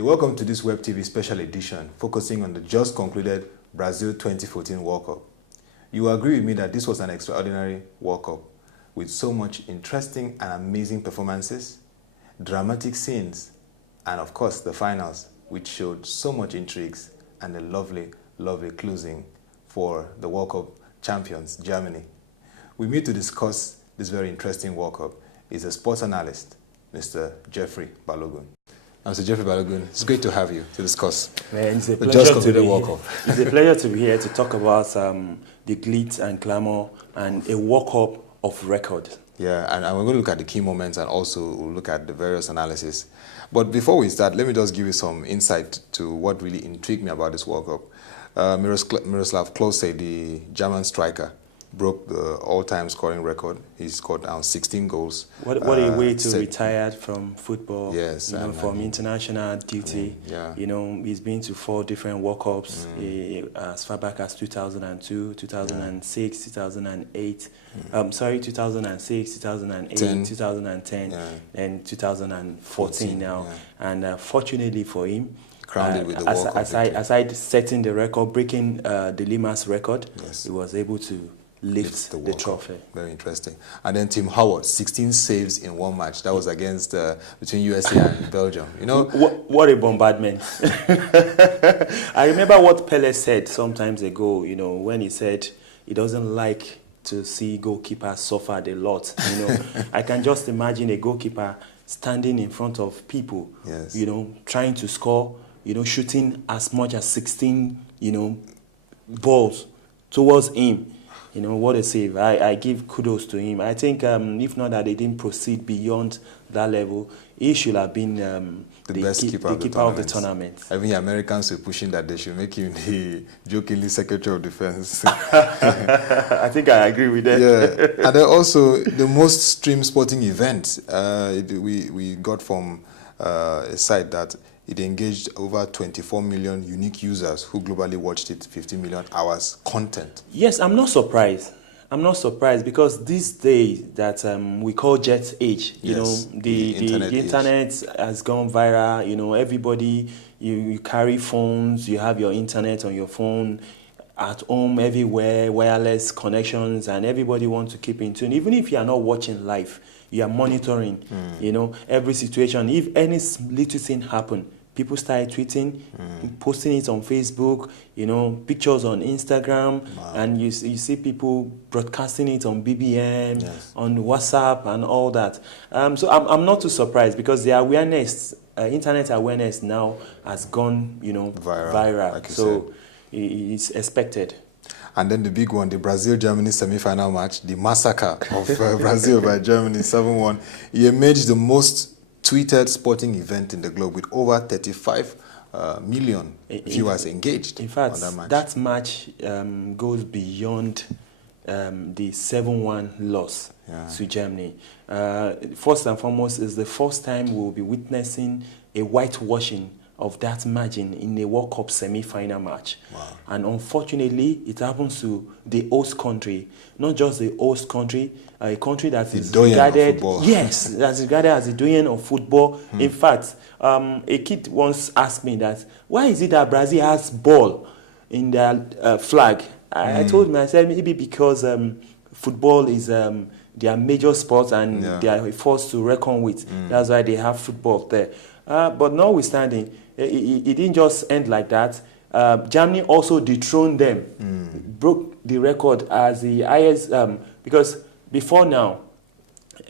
You're welcome to this WebTV special edition focusing on the just concluded Brazil 2014 World Cup. You will agree with me that this was an extraordinary World Cup with so much interesting and amazing performances, dramatic scenes, and of course the finals, which showed so much intrigues and a lovely, lovely closing for the World Cup champions, Germany. With me to discuss this very interesting World Cup is a sports analyst, Mr. Jeffrey Balogun. Mr. Jeffrey Balogun, it's great to have you to discuss it's a the just concluded World World Cup. It's a pleasure to be here to talk about the glitz and glamour and a World Cup of record. Yeah, and we're going to look at the key moments and also we'll look at the various analysis. But before we start, let me just give you some insight to what really intrigued me about this World Cup. Miroslav Klose, the German striker, broke the all-time scoring record. He scored down 16 goals. What a way to retire from football. Yes, from international duty. yeah. He's been to 4 different World Cups as far back as 2002, 2006, 2008. 2006, 2008, 2010, and 2014 now. Yeah. And fortunately for him, crowned it with the World Cup aside setting the record, breaking the Lima's record, he was able to lift the trophy. Very interesting. And then Tim Howard, 16 saves in one match. That was against between USA and Belgium. You know, what a bombardment! I remember what Pele said some times ago. When he said he doesn't like to see goalkeepers suffer a lot. I can just imagine a goalkeeper standing in front of people. Yes. Trying to score. Shooting as much as 16. Balls towards him. What a save. I give kudos to him. I think if not that they didn't proceed beyond that level, he should have been the best keeper of the tournament. I mean, the Americans were pushing that they should make him the jokingly Secretary of Defense. I think I agree with that. Yeah. And then also the most streamed sporting event we got from a site that it engaged over 24 million unique users who globally watched it, 50 million hours content. Yes, I'm not surprised. I'm not surprised because these days that we call jet age, the internet has gone viral. Everybody, you carry phones, you have your internet on your phone, at home, everywhere, wireless connections, and everybody wants to keep in tune. Even if you are not watching live, you are monitoring, every situation. If any little thing happen, people start tweeting, posting it on Facebook, pictures on Instagram, and you see people broadcasting it on BBM, on WhatsApp, and all that. So I'm not too surprised because the awareness, internet awareness now has gone, viral. Like so it's expected. And then the big one, the Brazil-Germany semi-final match, the massacre of Brazil by Germany, 7-1. It emerged the most tweeted sporting event in the globe with over 35 million viewers engaged. In fact, on that match. That match goes beyond the 7-1 loss to Germany. First and foremost, is the first time we'll be witnessing a whitewashing of that margin in a World Cup semi-final match. Wow. And unfortunately, it happens to the host country, not just the host country, a country that is regarded, that's regarded as the doyen of football. In fact, a kid once asked me that, why is it that Brazil has ball in their flag? I told him, I said, maybe because football is their major sport and they are a force to reckon with. That's why they have football there. But notwithstanding, it didn't just end like that. Germany also dethroned them, broke the record as the highest, because before now,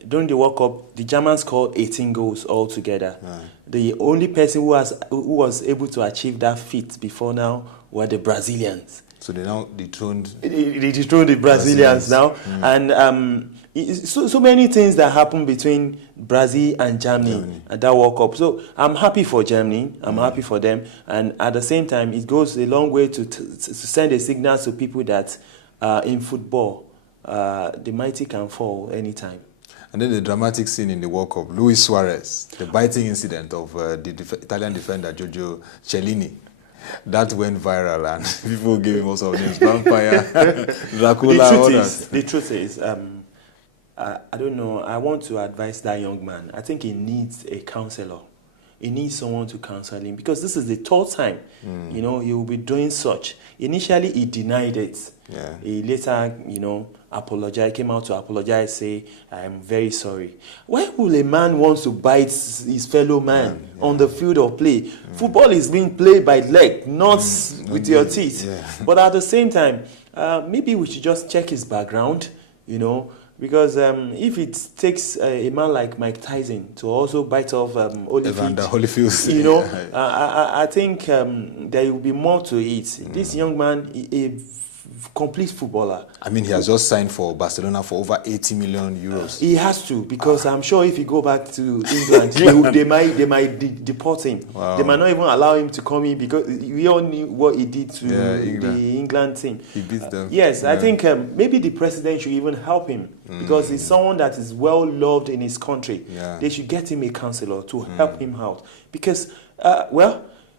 during the World Cup, the Germans scored 18 goals altogether. The only person who was able to achieve that feat before now were the Brazilians. So they now dethroned... They dethroned the Brazilians now. And so many things that happened between Brazil and Germany at that World Cup. So I'm happy for Germany. I'm happy for them. And at the same time, it goes a long way to send a signal to people that in football, the mighty can fall anytime. And then the dramatic scene in the World Cup, Luis Suarez, the biting incident of the Italian defender Giorgio Chiellini. That went viral and people gave him also names, Vampire, Dracula, all that. The truth is, I don't know, I want to advise that young man. I think he needs a counselor. he needs someone to counsel him, because this is the third time, he will be doing such. Initially, he denied it. Yeah. He later, apologized, came out to apologize, say, I am very sorry. Why will a man want to bite his fellow man on the field of play? Football is being played by leg, not with your teeth. Yeah. But at the same time, maybe we should just check his background, because if it takes a man like Mike Tyson to also bite off Holyfield, I think there will be more to it. This young man, a complete footballer. I mean, he has just signed for Barcelona for over 80 million euros. He has to, because I'm sure if he go back to England, they might deport him. Wow. They might not even allow him to come in, because we all knew what he did to the England team. He beat them. Yes, I think maybe the president should even help him, because he's someone that is well loved in his country. Yeah. They should get him a counselor to help him out, because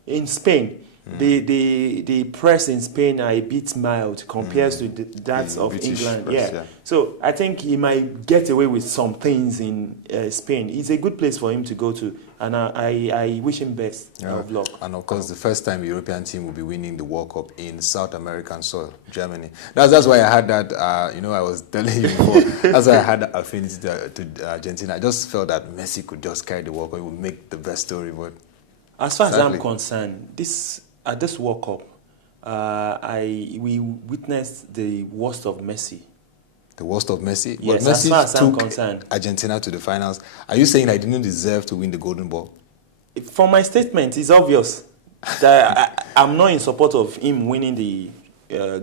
in Spain, the press in Spain are a bit mild compared to that of British England. Press, yeah. So I think he might get away with some things in Spain. It's a good place for him to go to, and I wish him best of luck. And of course, the first time European team will be winning the World Cup in South American soil, Germany. That's why I had that, I was telling you before, that's why I had that affinity to Argentina. I just felt that Messi could just carry the World Cup. It would make the best story. But as far as I'm concerned, at this World Cup, we witnessed the worst of Messi. The worst of Messi? Yes, but Messi as far as I'm took concerned. Argentina to the finals. Are you saying I didn't deserve to win the Golden Ball? From my statement, it's obvious that I'm not in support of him winning the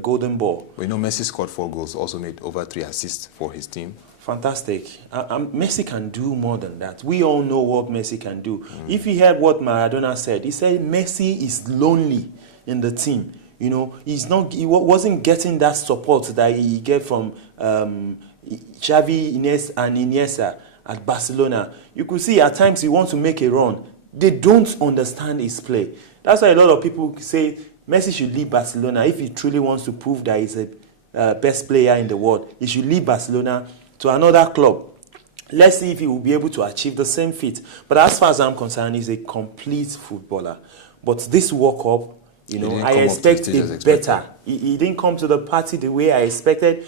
Golden Ball. We know Messi scored 4 goals, also made over 3 assists for his team. Fantastic. Messi can do more than that. We all know what Messi can do. If you heard what Maradona said, he said Messi is lonely in the team. He wasn't getting that support that he get from Xavi, Iniesta at Barcelona. You could see at times he wants to make a run. They don't understand his play. That's why a lot of people say Messi should leave Barcelona if he truly wants to prove that he's the best player in the world. He should leave Barcelona to another club. Let's see if he will be able to achieve the same feat. But as far as I'm concerned, he's a complete footballer. But this World Cup, I expect it better. He didn't come to the party the way I expected.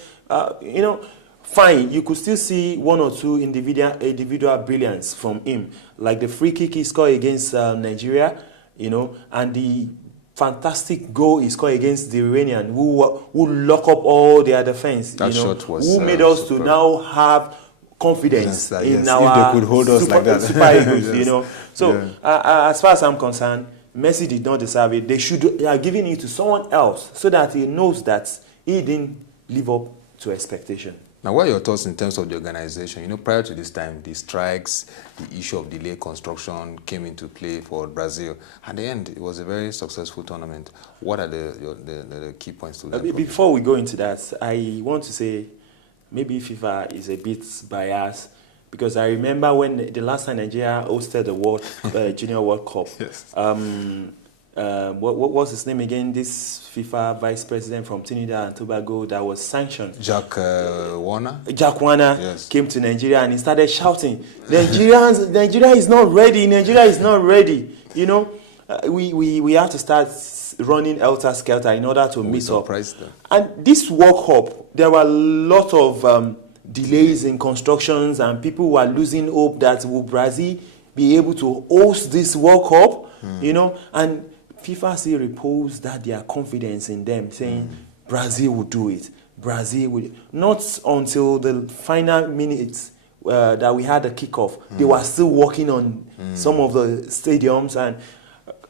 Fine, you could still see 1 or 2 individual brilliance from him, like the free kick he scored against Nigeria, and the fantastic goal he scored against the Iranian, who lock up all their defense. That shot was who made us to now have confidence in our if they could hold us like that. Super Eagles. So as far as I'm concerned, Messi did not deserve it. They should are giving it to someone else so that he knows that he didn't live up to expectation. Now, what are your thoughts in terms of the organization? Prior to this time, the strikes, the issue of delayed construction came into play for Brazil. At the end, it was a very successful tournament. What are the key points to that? Before we go into that, I want to say maybe FIFA is a bit biased, because I remember when the last time Nigeria hosted the Junior World Cup. Yes. What was his name again? This FIFA vice president from Trinidad and Tobago that was sanctioned. Jack Warner. Jack Warner yes. came to Nigeria and he started shouting, Nigeria is not ready. Nigeria is not ready. We have to start running helter-skelter in order to meet up. Them. And this World Cup, there were a lot of delays in constructions, and people were losing hope that will Brazil be able to host this World Cup, and FIFA still reposed that their confidence in them, saying Brazil will do it. Brazil will. Not until the final minutes that we had the kickoff, they were still working on some of the stadiums, and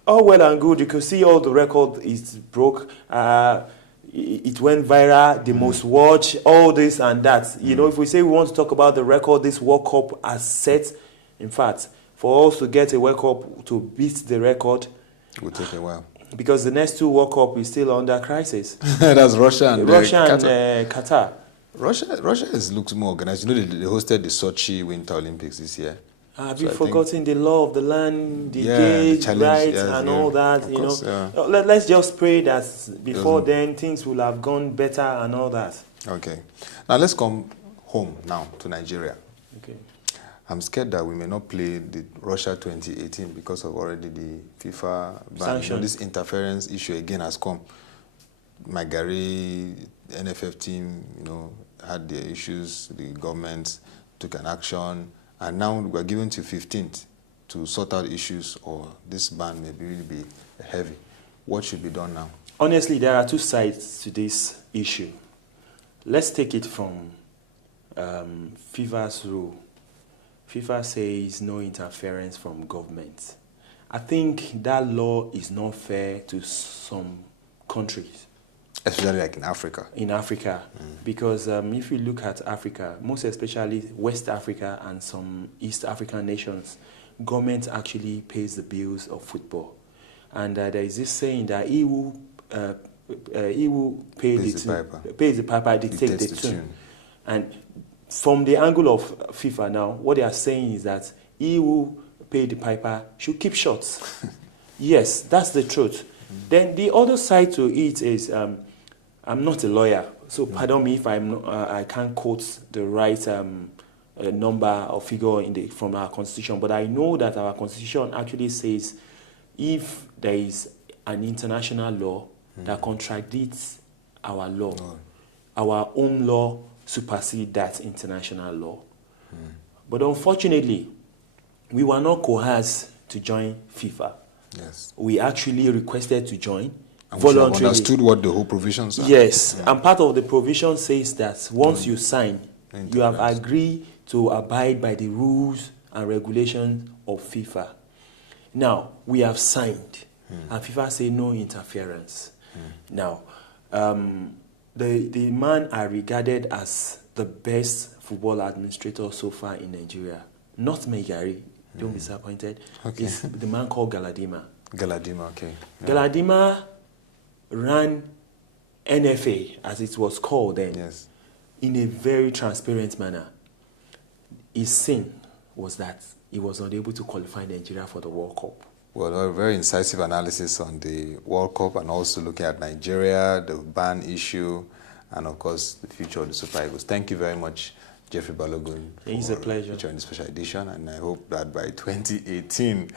all well and good. You could see all the record is broke. It went viral, the most watched, all this and that. If we say we want to talk about the record this World Cup has set, in fact, for us to get a World Cup to beat the record, it will take a while. Because the next 2 World Cup is still under crisis. That's Russia and Qatar. Russia looks more organized. They hosted the Sochi Winter Olympics this year. Have you forgotten the law of the land, the gauge, rights, and all that? Course, let's just pray that before then things will have gone better and all that. Okay. Now let's come home now to Nigeria. Okay. I'm scared that we may not play the Russia 2018 because of already the FIFA ban. You know, this interference issue again has come. Magari, NFF team, you know, had their issues. The government took an action, and now we're given to 15th to sort out issues, or this ban may really be heavy. What should be done now? Honestly, there are two sides to this issue. Let's take it from FIFA's rule. FIFA says no interference from government. I think that law is not fair to some countries. Especially like in Africa. In Africa. Because if you look at Africa, most especially West Africa and some East African nations, government actually pays the bills of football. And there is this saying that he who pays the piper dictates the tune. And from the angle of FIFA now, what they are saying is that he who paid the piper should keep short. Yes, that's the truth. Then the other side to it is, I'm not a lawyer, so pardon me if I can't quote the right number or figure from our constitution, but I know that our constitution actually says if there is an international law that contradicts our law, our own law supersedes that international law. But unfortunately, we were not coerced to join FIFA. Yes. We actually requested to join and voluntarily. We understood what the whole provisions are. Yes, and part of the provision says that once you sign, you have agreed to abide by the rules and regulations of FIFA. Now, we have signed, and FIFA say no interference. Now, the man are regarded as the best football administrator so far in Nigeria. Not Megari, don't be disappointed. Okay. It's the man called Galadima. Galadima, okay. Yeah. Galadima ran NFA, as it was called then, in a very transparent manner. His sin was that he was not able to qualify Nigeria for the World Cup. Well, a very incisive analysis on the World Cup and also looking at Nigeria, the ban issue, and of course the future of the Super Eagles. Thank you very much, Jeffrey Balogun. It's a pleasure. Featuring the special edition, and I hope that by 2018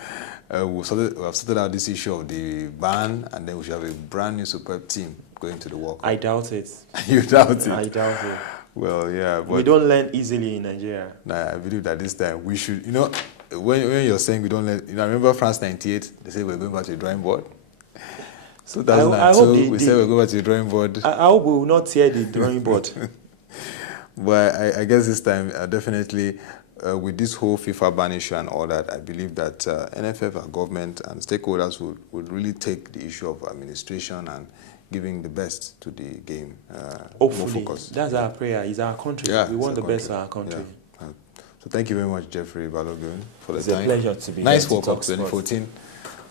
we'll have sorted out this issue of the ban, and then we should have a brand new superb team going to the World Cup. I doubt it. You doubt it? I doubt it. Well, yeah. But we don't learn easily in Nigeria. Nah, I believe that this time we should, you know, when you're saying we don't learn, you know, I remember France 98, they said we're going back to the drawing board. So that's we said we're going back to the drawing board. I hope we will not tear the drawing board. But I guess this time, definitely, with this whole FIFA ban issue and all that, I believe that NFF, our government, and stakeholders would really take the issue of administration and giving the best to the game. Hopefully, that's our prayer. It's our country. Yeah, we want the best for our country. Yeah. So thank you very much, Jeffrey Balogun, for the time. It's a pleasure to be nice World Cup 2014,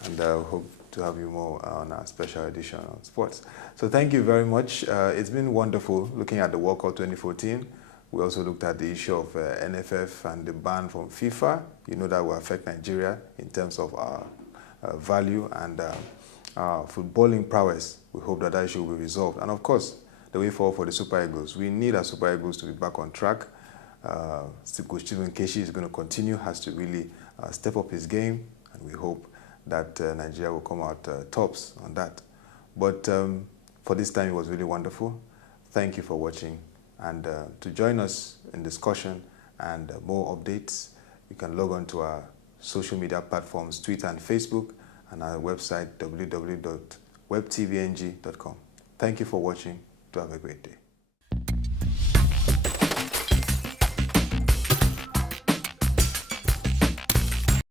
and I hope to have you more on our special edition on sports. So thank you very much. It's been wonderful looking at the World Cup 2014. We also looked at the issue of NFF and the ban from FIFA. You know that will affect Nigeria in terms of our value and our footballing prowess. We hope that that issue will be resolved. And of course, the way forward for the Super Eagles. We need our Super Eagles to be back on track. Coach Stephen Keshi is going to continue, has to really step up his game, and we hope that Nigeria will come out tops on that. But for this time, it was really wonderful. Thank you for watching. And to join us in discussion and more updates, you can log on to our social media platforms, Twitter and Facebook, and our website, www.webtvng.com. Thank you for watching. Do have a great day.